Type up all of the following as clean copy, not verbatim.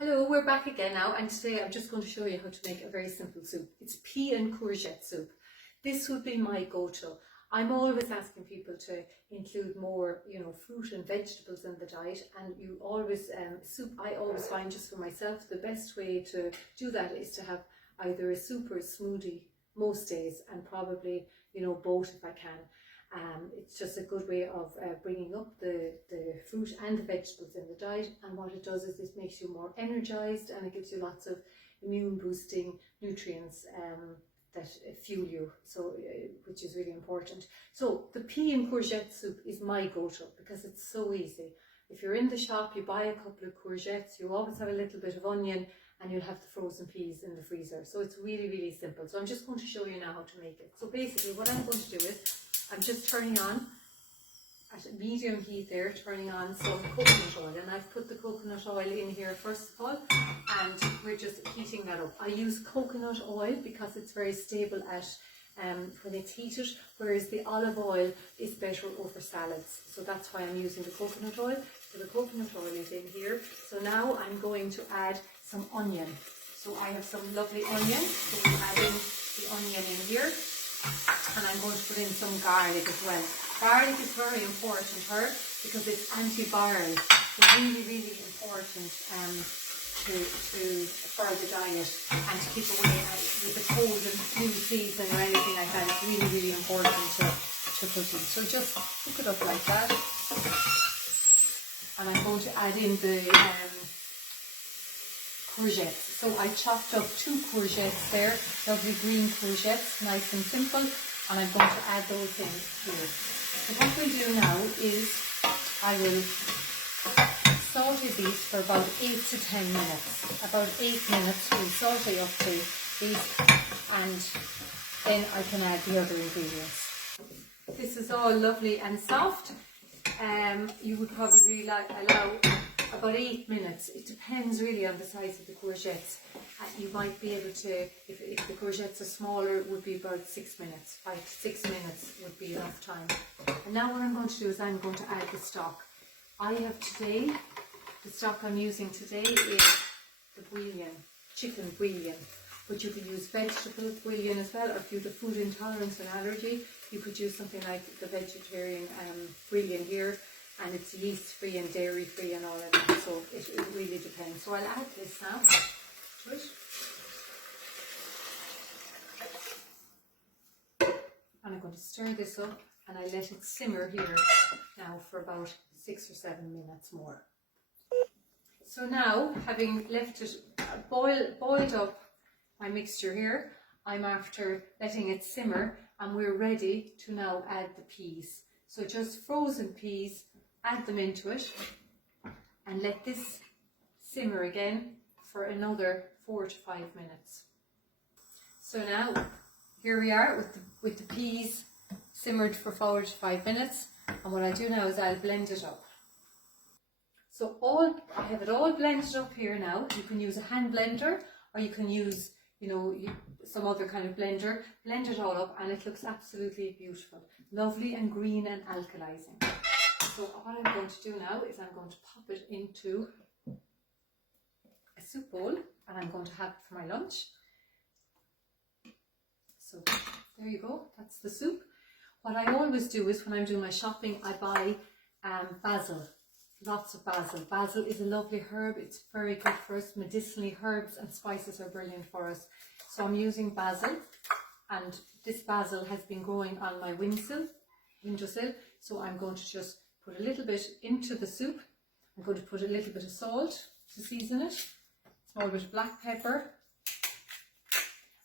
Hello, we're back again now, and today I'm just going to show you how to make a very simple soup. It's pea and courgette soup. This would be my go-to. I'm always asking people to include more, fruit and vegetables in the diet, and you always, I always find just for myself, the best way to do that is to have either a soup or a smoothie most days, and probably, both if I can. It's just a good way of bringing up the fruit and the vegetables in the diet, and what it does is it makes you more energized, and it gives you lots of immune boosting nutrients that fuel you, so which is really important. So the pea and courgette soup is my go-to because it's so easy. If you're in the shop, you buy a couple of courgettes, you always have a little bit of onion, and you'll have the frozen peas in the freezer. So it's really, really simple. So I'm just going to show you now how to make it. So basically what I'm going to do is I'm just turning on at a medium heat there, turning on some coconut oil, and I've put the coconut oil in here first of all, and we're just heating that up. I use coconut oil because it's very stable at when it's heated, whereas the olive oil is better over salads. So that's why I'm using the coconut oil. So the coconut oil is in here. So now I'm going to add some onion. So I have some lovely onion, so we're adding the onion in here. And I'm going to put in some garlic as well. Garlic is very important here because it's antiviral. It's really, really important for the diet and to keep away with the cold and flu season or anything like that. It's really, really important to put in. So just cook it up like that. And I'm going to add in the courgettes. So I chopped up 2 courgettes there, lovely green courgettes, nice and simple, and I'm going to add those in here. So what we'll do now is I will saute these for about 8 to 10 minutes. About 8 minutes we'll saute up to these, and then I can add the other ingredients. This is all lovely and soft. You would probably allow about 8 minutes. It depends really on the size of the courgettes. You might be able to, if the courgettes are smaller, it would be about 6 minutes. 5 to 6 minutes would be enough time. And now what I'm going to do is I'm going to add the stock. I have today, the stock I'm using today is the bouillon, chicken bouillon. But you could use vegetable bouillon as well, or if you have a food intolerance and allergy, you could use something like the vegetarian bouillon here. And it's yeast free and dairy free and all of that, so it really depends. So I'll add this now to it. And I'm going to stir this up, and I let it simmer here now for about 6 or 7 minutes more. So now, having left it boiled up my mixture here, I'm after letting it simmer, and we're ready to now add the peas. So just frozen peas, add them into it, and let this simmer again for another 4 to 5 minutes. So now here we are with the peas simmered for 4 to 5 minutes, and what I do now is I'll blend it up. So I have it all blended up here now. You can use a hand blender, or you can use some other kind of blender. Blend it all up, and it looks absolutely beautiful, lovely and green and alkalizing. So what I'm going to do now is I'm going to pop it into a soup bowl, and I'm going to have it for my lunch. So there you go, that's the soup. What I always do is when I'm doing my shopping, I buy basil, lots of basil. Basil is a lovely herb, it's very good for us. Medicinally, herbs and spices are brilliant for us. So I'm using basil, and this basil has been growing on my windowsill. So I'm going to just put a little bit into the soup. I'm going to put a little bit of salt to season it, small bit of black pepper,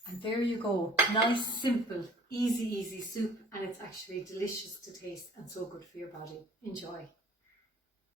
and there you go. Nice, simple, easy soup, and it's actually delicious to taste and so good for your body. Enjoy.